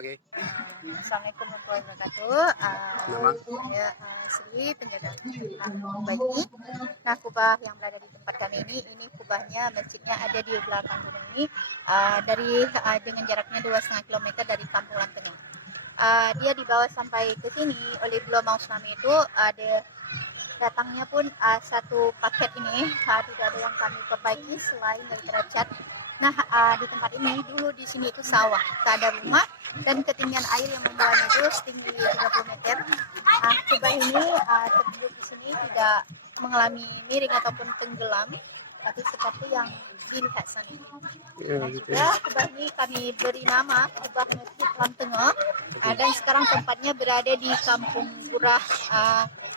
Oke. Assalamualaikum warahmatullahi wabarakatuh. Nama? Saya Sri, penjaga kubah ini. Nah, kubah yang berada di tempat kami ini kubahnya, masjidnya ada di belakang gunung ini, dengan jaraknya 2,5 km dari Kampung Lantengah. Dia dibawa sampai ke sini oleh Pulau Mau Tsunami itu ada datangnya pun satu paket ini, tidak ada yang kami perbaiki selain daripada cat. Nah, di tempat ini dulu di sini itu sawah, tak ada rumah, dan ketinggian air yang membawanya itu setinggi 30 meter. Kubah ini terduduk di sini tidak mengalami miring ataupun tenggelam, tapi seperti yang dilihat sana ini. Nah, juga kubah ini kami beri nama Kubah Masjid Lantengah, dan sekarang tempatnya berada di Kampung Gurah,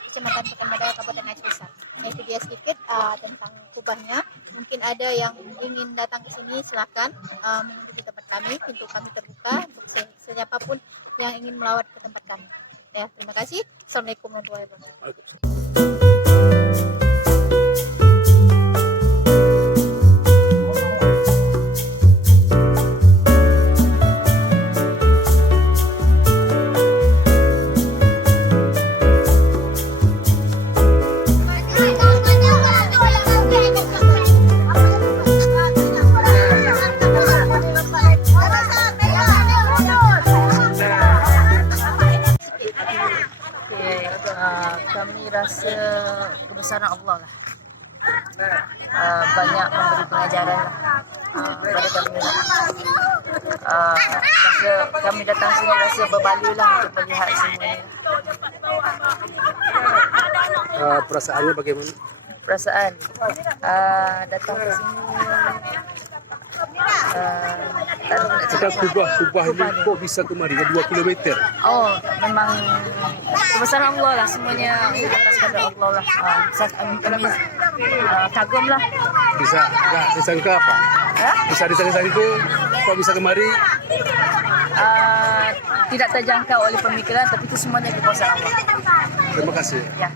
Kecamatan Pekanbadak, Kabupaten Aceh Besar. Nah, itu dia sedikit tentang kubahnya. Mungkin ada yang ingin datang ke sini, silakan mengunjungi tempat kami. Pintu kami terbuka untuk siapapun yang ingin melawat ke tempat kami. Ya, terima kasih. Assalamualaikum warahmatullahi wabarakatuh. Kami rasa kebesaran Allah lah. Banyak memberi pengajaran kepada kami. Kami datang sini rasa berbaloi lah untuk melihat semuanya. Perasaannya bagaimana? Perasaan datang ke sini. Kubah ini kok bisa kemari 2 km? Oh, memang kebesaran Allah lah, semuanya atas kehendak Allah lah. Kami kagum lah. Bisa nggak disangka apa? Bisa disangka itu kok bisa kemari? Tidak terjangkau oleh pemikiran, tapi itu semuanya kekuasaan Allah. Terima kasih. Ya.